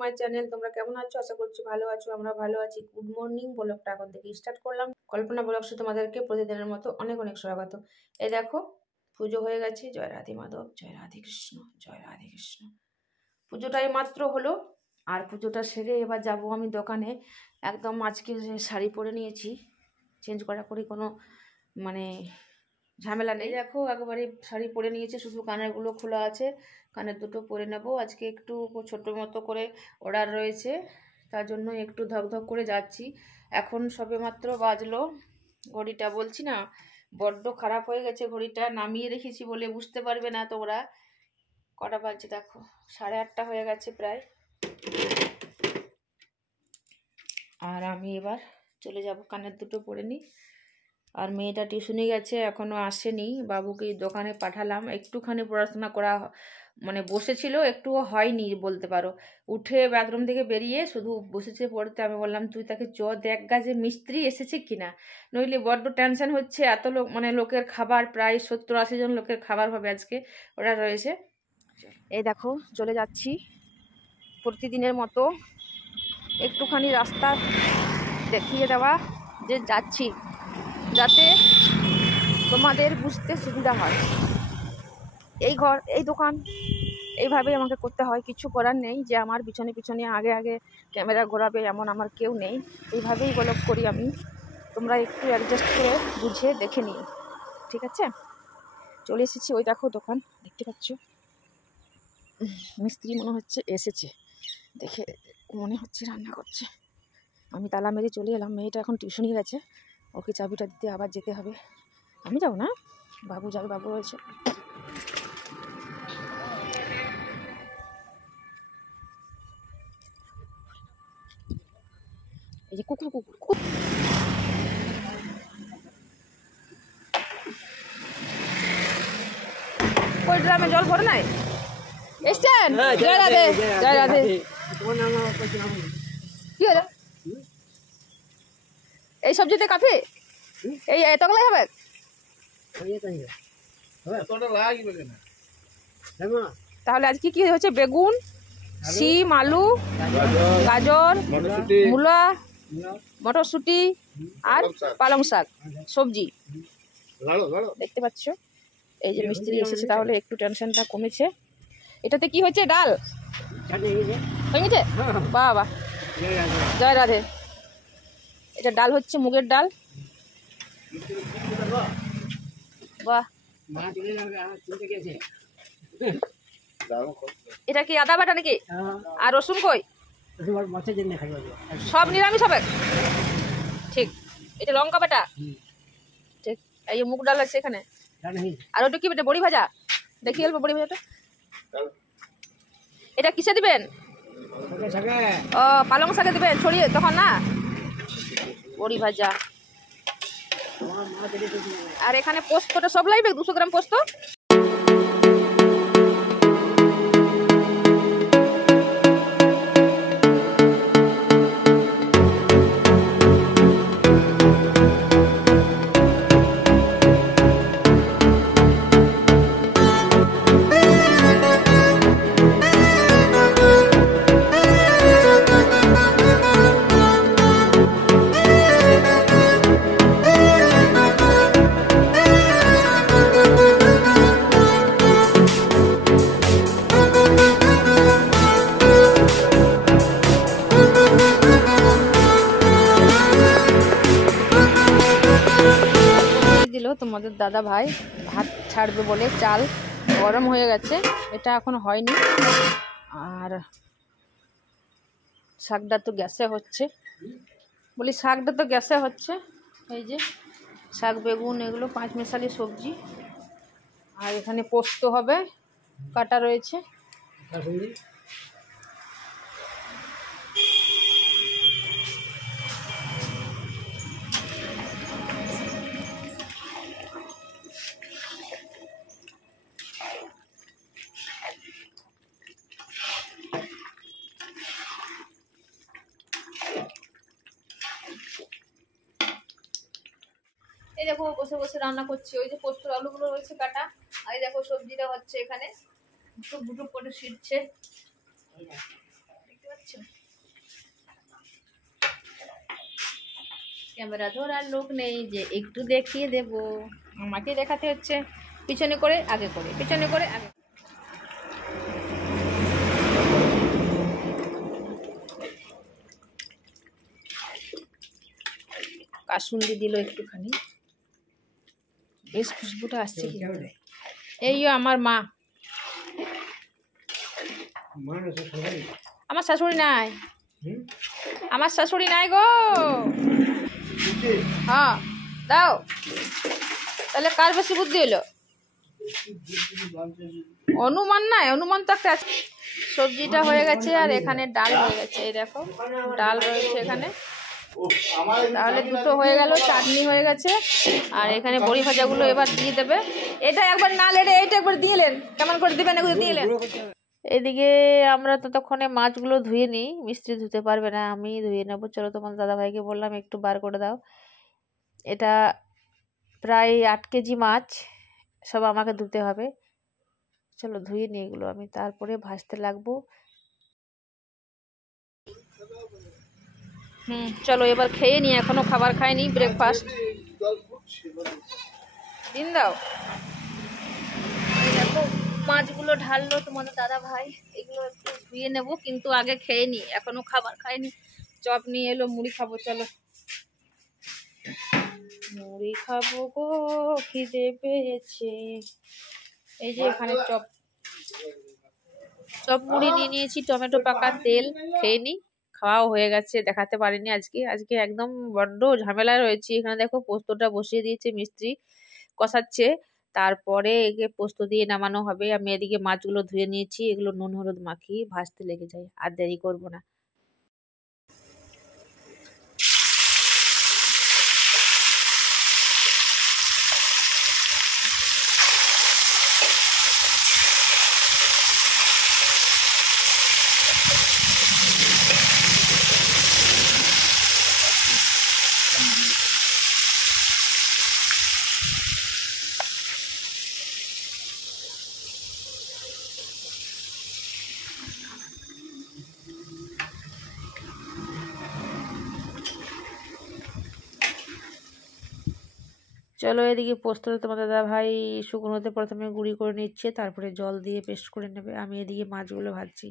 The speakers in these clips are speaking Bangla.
মাই চ্যানেল, তোমরা কেমন আছো? আশা করছি ভালো আছো, আমরা ভালো আছি। গুড মর্নিং, ব্লগটা এখন থেকে স্টার্ট করলাম। কল্পনা ব্লগসে তোমাদেরকে প্রতিদিনের মতো অনেক অনেক স্বাগত। এই দেখো পুজো হয়ে গেছে। জয় রাধে মাধব, জয় রাধে কৃষ্ণ, জয় রাধে কৃষ্ণ। পুজোটাই মাত্র হলো, আর পুজোটা সেরে এবার যাব আমি দোকানে। একদম আজকে শাড়ি পরে নিয়েছি, চেঞ্জ করা করি কোনো মানে ঝামেলা নেই। দেখো একবারে শাড়ি পরে নিয়েছে, শুধু কানেরগুলো খোলা আছে, কানের দুটো পরে নেব। আজকে একটু ছোট মতো করে অর্ডার রয়েছে, তার জন্য একটু ধকধক করে যাচ্ছি। এখন সবে মাত্র বাজলো, ঘড়িটা বলছি না বড্ড খারাপ হয়ে গেছে, ঘড়িটা নামিয়ে রেখেছি বলে বুঝতে পারবে না তোমরা। কটা বাজছে দেখো, 8:30 হয়ে গেছে প্রায়। আর আমি এবার চলে যাব, কানের দুটো পরে নিই। আর মেয়েটা টিউশনে গেছে, এখনও আসেনি। বাবুকে দোকানে পাঠালাম, একটুখানি পড়াশোনা করা মানে বসেছিল, একটুও হয়নি বলতে পারো। উঠে বাথরুম থেকে বেরিয়ে শুধু বসেছে পড়তে। আমি বললাম তুই তাকে দেখ গা যে মিস্ত্রি এসেছে কিনা, নইলে বড্ড টেনশন হচ্ছে। এত লোক মানে লোকের খাবার, প্রায় 70-80 জন লোকের খাবার হবে আজকে, ওরা রয়েছে। এই দেখো চলে যাচ্ছি প্রতিদিনের মতো, একটুখানি রাস্তা দেখিয়ে দেওয়া যে যাচ্ছি, যাতে তোমাদের বুঝতে সুবিধা হয়। এই ঘর, এই দোকান, এইভাবেই আমাকে করতে হয়। কিছু করার নেই যে আমার পিছনে পিছনে আগে আগে ক্যামেরা ঘোরাবে, এমন আমার কেউ নেই। এইভাবেই ব্লগ করি আমি, তোমরা একটু অ্যাডজাস্ট করে বুঝে দেখে নিও, ঠিক আছে? চলে এসেছি, ওই দেখো দোকান দেখতে পাচ্ছ। মিস্ত্রি মনে হচ্ছে এসেছে, দেখে মনে হচ্ছে রান্না করছে। আমি তালা মেরে চলে এলাম। মেয়েটা এখন টিউশনে গেছে, ওকে চাবিটা দিতে আবার যেতে হবে। আমি যাবো না, বাবু যাবে, বাবু রয়েছে। এই যে কুকুর কুকুর ওই ড্রামে জল ভরে নাই এসছেন। জয় রাধে, জয় রাধে। কি হলো এই সবজিতে কাফি? এই এতগুলাই হবে? তাহলে আজ কি কি হচ্ছে? বেগুন, শিম, আলু, গাজর, মূলা, মটরশুঁটি আর পালং শাক সবজি দেখতে পাচ্ছ। এই যে মিস্ত্রি এসেছে, তাহলে একটু টেনশনটা কমেছে। এটাতে কি হয়েছে? ডাল হয়ে গেছে। বাহ বাহ, জয় রাধে। এটা ডাল হচ্ছে মুগের ডাল। বাহ, এটা কি আদা বাটা নাকি? আর রসুন কই? সব নিরামিষ হবে, ঠিক। এটা লঙ্কা বাটা, ঠিক। এই মুগ ডাল আছে এখানে। আর ওটা কি বেটা? বড়ি ভাজা, দেখি অল্প বড়ি ভাজাটা। এটা কিসে দিবেন? ও পালং শাকে দিবেন ছড়িয়ে, তখন না বড়ি ভাজা। আর এখানে পোস্তটা সব লাগবে, 200 গ্রাম পোস্ত। তোমাদের দাদা ভাই ভাত ছাড়বে বলে চাল গরম হয়ে গেছে, এটা এখন হয়নি। আর শাকটা তো গ্যাসে হচ্ছে, বলি শাকটা তো গ্যাসে হচ্ছে। এই যে শাক, বেগুন, এগুলো 5 মেশালি সবজি। আর এখানে পোস্ত হবে, কাটা রয়েছে। এই দেখো বসে বসে রান্না করছি, ওই যে পোস্তর আলুগুলো রয়েছে কাটা, আর এই দেখো সবজিটা হচ্ছে এখানে টুক টুক করে সিদ্ধছে, দেখতে পাচ্ছ। ক্যামেরা ধরার লোক নেই যে একটু দেখিয়ে দেব, আমাকে দেখাতে হচ্ছে, পিছনে করে আগে করে, পিছনে করে আগে। কাসুন্দি দিল একটুখানি, বেশ খুশবুটা আসছে। কি এই আমার মা, আমার শাশুড়ি নাই, আমার শাশুড়ি নাই গো। হ্যাঁ দাও, তাহলে কার বেশি বুদ্ধি হলো? অনুমান নাই, অনুমান তো একটা আছে। সবজিটা হয়ে গেছে আর এখানে ডাল হয়ে গেছে, এই দেখো ডাল রয়েছে এখানে, তাহলে দুটো হয়ে গেল, চাটনি হয়ে গেছে, আর এখানে বড়ি ভাজাগুলো এবার দিয়ে দেবে। এটা একবার না লেড়ে এইটা একবার দিলেন, কেমন করে দিবেন এগুলো দিলেন। এদিকে আমরা ততক্ষণে মাছগুলো ধুয়ে নিই, মিস্ত্রি ধুতে পারবে না, আমি ধুয়ে নেবো। চলো তোমার দাদাভাইকে বললাম একটু বার করে দাও। এটা প্রায় 8 কেজি মাছ, সব আমাকে ধুতে হবে। চলো ধুয়ে নিই এগুলো আমি, তারপরে ভাজতে লাগবো। চলো এবার খেয়ে নি, এখনো খাবার খাইনি, ব্রেকফাস্ট দিন দাও। দেখো মাছগুলো ঢাললো তোমাদের দাদা ভাই, এগুলো একটু ধুয়ে নেবো, কিন্তু আগে খেয়ে নি, এখনো খাবার খাইনি। চপ নিয়ে এলো, মুড়ি খাবো, চলো মুড়ি খাবো গো, খিদে পেয়েছে। এই যে এখানে চপ মুড়ি নিয়ে নিয়েছি, টমেটো পাকা তেল, খেয়ে নি। খাওয়াও হয়ে গেছে, দেখাতে পারিনি আজকে একদম বড্ড ঝামেলায় রয়েছি। এখানে দেখো পোস্তটা বসিয়ে দিয়েছে, মিস্ত্রি কষাচ্ছে, তারপরে একে পোস্ত দিয়ে নামানো হবে। আমি এদিকে মাছগুলো ধুয়ে নিয়েছি, এগুলো নুন হলুদ মাখিয়ে ভাজতে লেগে যায়, আর দেরি করবো না। চলো এদিকে পোস্তটা তোমাদের দাদা ভাই শুকনোতে প্রথমে গুঁড়ি করে নিচ্ছে, তারপরে জল দিয়ে পেস্ট করে নেবে। আমি এদিকে মাছগুলো ভাজছি।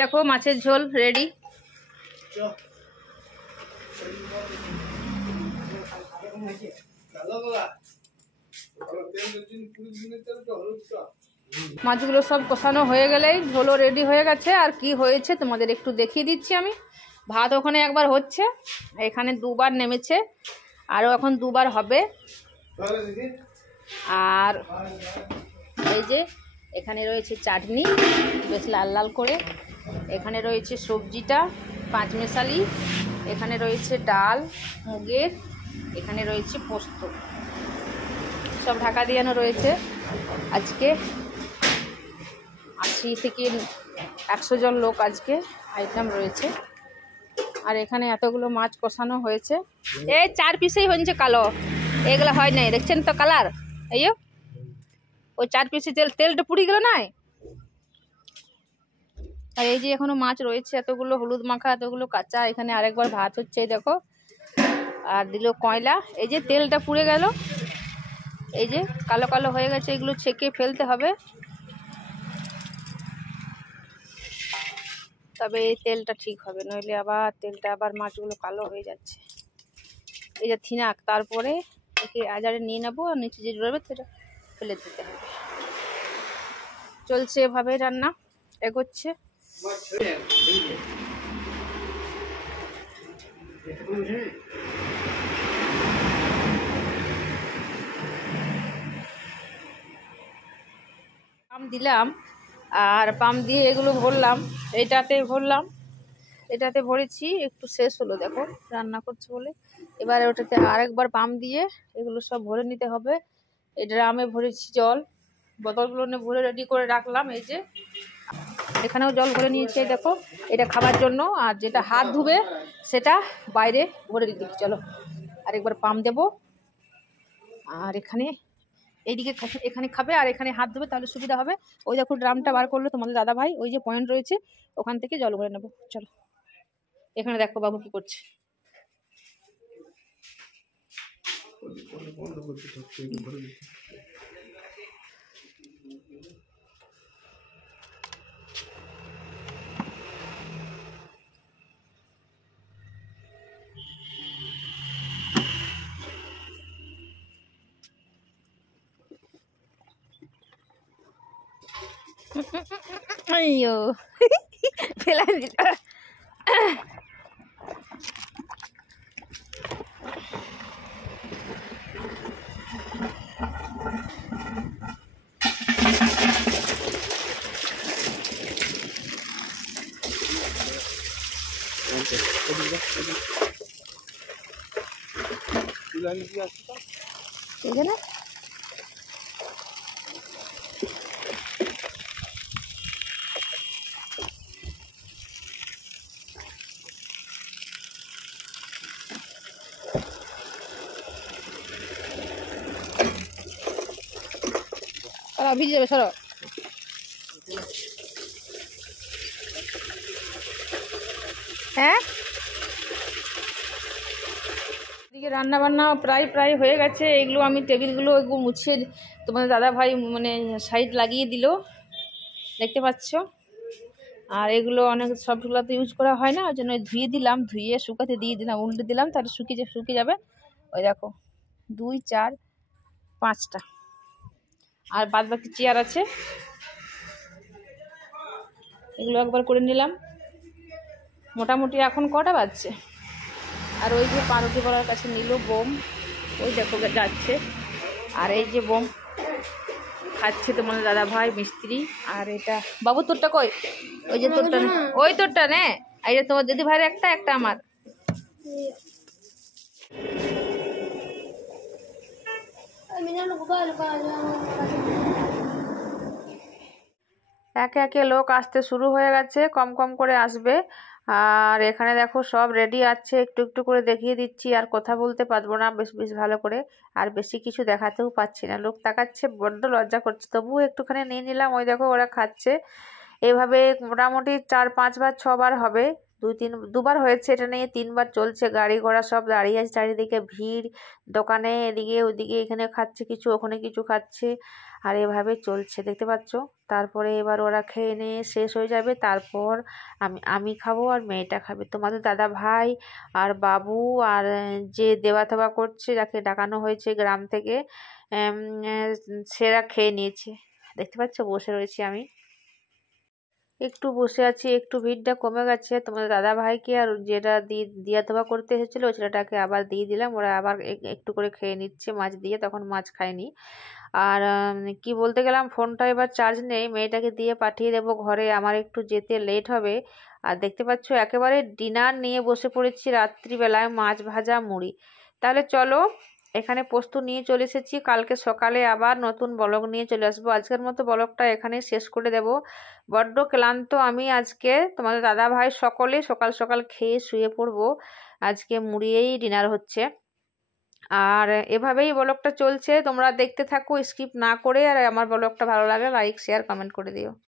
দেখো মাছের ঝোল রেডি। মাছগুলো সব কষানো হয়ে গেলেই ঝোলও রেডি হয়ে গেছে। আর কি হয়েছে তোমাদের একটু দেখিয়ে দিচ্ছি আমি। ভাত ওখানে একবার হচ্ছে, এখানে দুবার নেমেছে, আরও এখন দুবার হবে। আর এই যে এখানে রয়েছে চাটনি বেশ লাল লাল করে, এখানে রয়েছে সবজিটা পাঁচমেশালি, এখানে রয়েছে ডাল মুগের, এখানে রয়েছে পোস্ত, সব ঢাকা দিয়ানো রয়েছে। আজকে 80 থেকে 100 জন লোক আজকে আইটেম রয়েছে। আর এখানে এতগুলো মাছ কষানো হয়েছে, এই 4 পিসেই হয়েছে কালো, এগুলো হয় নাই, দেখছেন তো কালার, এই ওই 4 পিসে তেলটা পুড়ি গেল নাই। আর এই যে এখনো মাছ রয়েছে, এতগুলো হলুদ মাখা, এতগুলো কাঁচা। এখানে আরেকবার ভাত হচ্ছে, এই দেখো। আর দিল কয়লা। এই যে তেলটা পুড়ে গেল, এই যে কালো কালো হয়ে গেছে, এগুলো ছেঁকে ফেলতে হবে, তবে এই তেলটা ঠিক হবে, নইলে আবার তেলটা আবার মাছগুলো কালো হয়ে যাচ্ছে। এটা থিনাক, তারপরে একে আজারে নিয়ে নেবো, আর নিচে যে রয়েবে সেটা ফেলে দিতে হবে। চলছে এভাবে রান্না, এগোচ্ছে। পাম দিলাম, আর পাম দিয়ে এগুলো ভরলাম, এটাতে ভরলাম, এটাতে ভরেছি, একটু শেষ হলো দেখো রান্না করছে বলে। এবারে ওটাতে আরেকবার পাম দিয়ে এগুলো সব ভরে নিতে হবে। এই ড্রামে ভরেছি জল, বোতলগুলো ভরে রেডি করে রাখলাম। এই যে এখানেও জল ভরে নিয়েছি, এই দেখো, এটা খাবার জন্য। আর যেটা হাত ধুবে সেটা বাইরে ভরে দিচ্ছি। চলো আরেকবার পাম দেব, আর এখানে এইদিকে এখানে খাবে আর এখানে হাত ধুবে, তাহলে সুবিধা হবে। ওই দেখো ড্রামটা বার করলো তোমাদের দাদা ভাই, ওই যে পয়েন্ট রয়েছে ওখান থেকে জল ভরে নেবো। চলো, এখানে দেখো বাবু কি করছে। अय्यो ফেলা দিল। এখানে ভিজে যাবে, সরো। হ্যাঁ, এদিকে রান্না বান্না প্রায় হয়ে গেছে। এগুলো আমি টেবিলগুলো এগুলো মুছে তোমাদের দাদা ভাই মানে সাইড লাগিয়ে দিল, দেখতে পাচ্ছ। আর এগুলো অনেক সবগুলো তো ইউজ করা হয় না, ওই জন্য ধুয়ে দিলাম, ধুয়ে শুকাতে দিয়ে দিলাম, উল্টে দিলাম, তাহলে শুকিয়ে যাবে। ওই দেখো 2 4 5টা, আর বাদ বাকি চেয়ার আছে, এগুলো একবার করে নিলাম। মোটামুটি এখন কটা বাজছে, আর ওই যে পাউরুটি বলার কাছে নিল বোম, ওই দেখো যাচ্ছে। আর এই যে বোম খাচ্ছে তোমাদের দাদা ভাই মিস্ত্রি। আর এটা বাবু তোরটা কই, ওই যে তোরটা, ওই তোরটা নে, এই যে তোমার দিদি ভাইয়ের একটা, একটা আমার। একে একে লোক আসতে শুরু হয়ে গেছে, কম কম করে আসবে। আর এখানে দেখো সব রেডি আছে, একটু একটু করে দেখিয়ে দিচ্ছি, আর কথা বলতে পারবো না বেশ বেশ ভালো করে, আর বেশি কিছু দেখাতেও পাচ্ছি না, লোক তাকাচ্ছে, বড্ড লজ্জা করছে, তবুও একটুখানি নিয়ে নিলাম। ওই দেখো ওরা খাচ্ছে, এইভাবে মোটামুটি 4 5 বার 6 বার হবে, 2বার হয়েছে, এটা নিয়ে 3বার চলছে। গাড়ি ঘোড়া সব দাঁড়িয়ে আছে, চারিদিকে ভিড়, দোকানে এদিকে ওদিকে, এখানে খাচ্ছে কিছু, ওখানে কিছু খাচ্ছে, আর এভাবে চলছে দেখতে পাচ্ছ। তারপরে এবার ওরা খেয়ে নিয়ে শেষ হয়ে যাবে, তারপর আমি খাবো, আর মেয়েটা খাবে। তোমাদের দাদা ভাই আর বাবু আর যে দেওয়া থেওয়া করছে, যাকে ডাকানো হয়েছে গ্রাম থেকে, সেরা খেয়ে নিয়েছে, দেখতে পাচ্ছ। বসে রয়েছি আমি, একটু বসে আছি, একটু ভিড়টা কমে গেছে। তোমাদের দাদা ভাইকে আর যেটা দিয়া দেওয়া করতে এসেছিলো ওই ছেলেটাকে আবার দিয়ে দিলাম, ওরা আবার একটু করে খেয়ে নিচ্ছে মাছ দিয়ে, তখন মাছ খায়নি। আর কি বলতে গেলাম, ফোনটা এবার চার্জ নেই, মেয়েটাকে দিয়ে পাঠিয়ে দেবো ঘরে, আমার একটু যেতে লেট হবে। আর দেখতে পাচ্ছ একেবারে ডিনার নিয়ে বসে পড়েছি রাত্রিবেলায়, মাছ ভাজা মুড়ি। তাহলে চলো, এখানে প্রস্তুত নিয়ে চলে এসেছি, কালকে সকালে আবার নতুন ব্লগ নিয়ে চলে আসবো। আজকের মতো ব্লগটা এখানে শেষ করে দেব, বড্ড ক্লান্ত আমি আজকে। তোমাদের দাদা ভাই সকলে সকাল সকাল খেয়ে শুয়ে পড়বো, আজকে মুড়িয়েই ডিনার হচ্ছে। আর এভাবেই ব্লগটা চলছে, তোমরা দেখতে থাকো স্কিপ না করে। আর আমার ব্লগটা ভালো লাগলে লাইক শেয়ার কমেন্ট করে দিও।